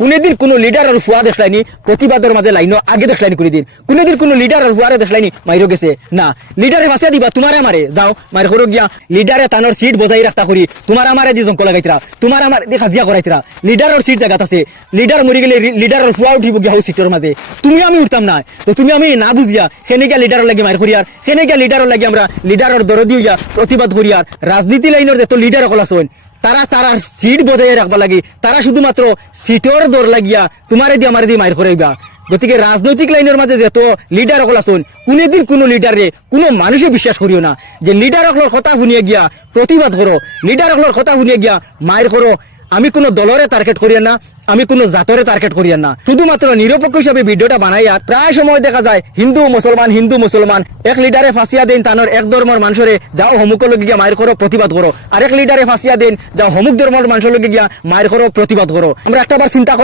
কোনোদিন কোনো লিডার আর ফুয়া দেখলাইনি প্রতিবাদের মাঝে লাইন আগে দেখলাইনি করে দিন কোনোদিন কোনো লিডার আর ফুয়ারে দেখলাইনি মাইরো গেছে না লিডারে ফাঁসিয়া দিবা তোমার আমারে যাও মায়ের করো গিয়া লিডারে তানোর সিট বজাই রাখতা করি তোমার আমারে দি জঙ্ক লাগাইতরা তোমার আমার দি খাজিয়া করাইতরা লিডারের সিট জায়গাত আছে লিডার মরি গেলে লিডারের ফুয়া উঠিব গিয়া হাউস সিটের মাঝে তুমি আমি উঠতাম না তো তুমি আমি না বুঝিয়া সেনে গিয়া লিডারের লাগি মায়ের করিয়ার সেনে গিয়া লিডারের লাগি আমরা লিডারের দরদি হইয়া প্রতিবাদ করিয়ার রাজনীতি লাইনের যে তো লিডার অকল আছেন তারা সিট বজায় রাখবা লাগি তারা শুধুমাত্র সিটর দর লাগিয়া তোমারে দি আমার দি মায়ের করাইবা গতিকে রাজনৈতিক লাইনের মাঝে যে তো লিডার অকল আছেন কোনোদিন কোনো লিডারে কোনো মানুষে বিশ্বাস করিও না যে লিডার অকলের কথা শুনিয়ে গিয়া প্রতিবাদ করো লিডার অকলের কথা শুনিয়ে গিয়া মায়ের করো আমি কোনো দলরে টার্গেট করিয়া না আমি কোনো জাতরে টার্গেট করিয়া না শুধুমাত্র নিরপেক্ষ হিসাবে ভিডিওটা বানাইয়া প্রায় সময় দেখা যায় হিন্দু মুসলমান এক লিডারে ফাঁসিয়া দেন তানোর এক ধর্মের মানুষরে যাও হমুক লগে গিয়া মায়ের করো প্রতিবাদ করো আরেক লিডারে ফাঁসিয়া দেন যাও হমুক ধর্মের মানুষের লগে গিয়া মায়ের করো প্রতিবাদ করো আমরা একটা বার চিন্তা করা